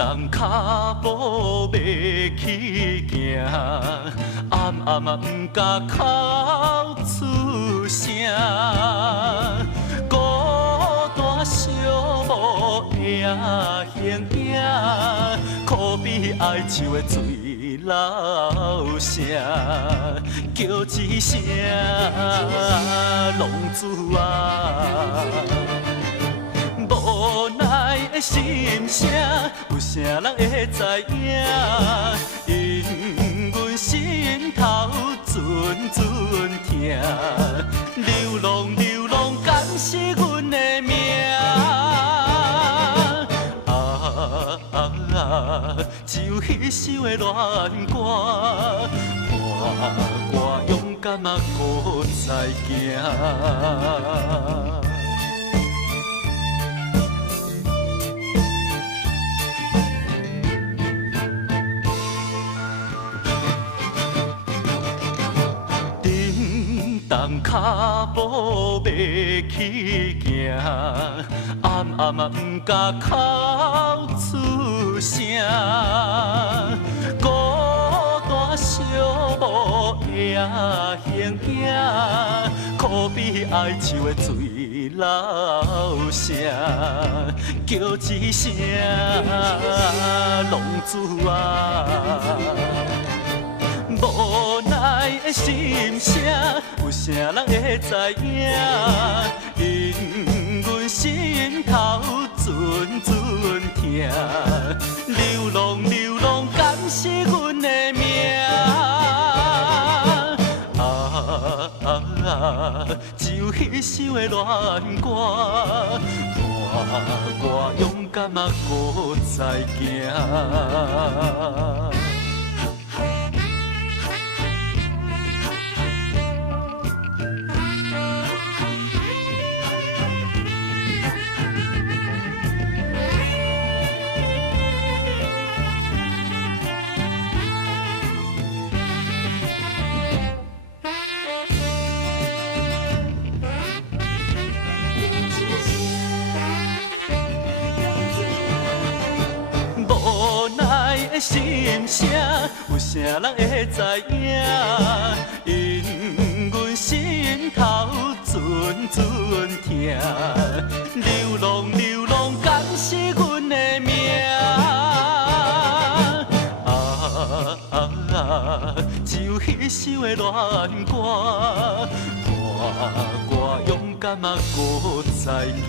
重脚步袂去行，暗暗啊毋敢哭出声。孤单寂寞影形影，可比哀愁的水流声，叫一声浪子啊！无奈的心声，有啥人会知影？因阮心头阵阵痛，流浪流浪，敢是阮的命？只有彼首的恋歌，歌歌勇敢啊，搁再行。重脚步袂去行，暗暗啊毋敢哭出声。孤单寂寞影形影，可比哀愁的水流声，叫一声浪子啊！无奈的心声，有啥人会知影？因阮心头阵阵痛，流浪流浪，敢是阮的命？只有彼首的恋歌，歌歌勇敢啊，搁再行。无奈的心声，有啥人会知影？因阮心头阵阵痛，流浪流浪，敢是阮的命？只有彼首的恋歌，歌歌勇敢啊，搁再行。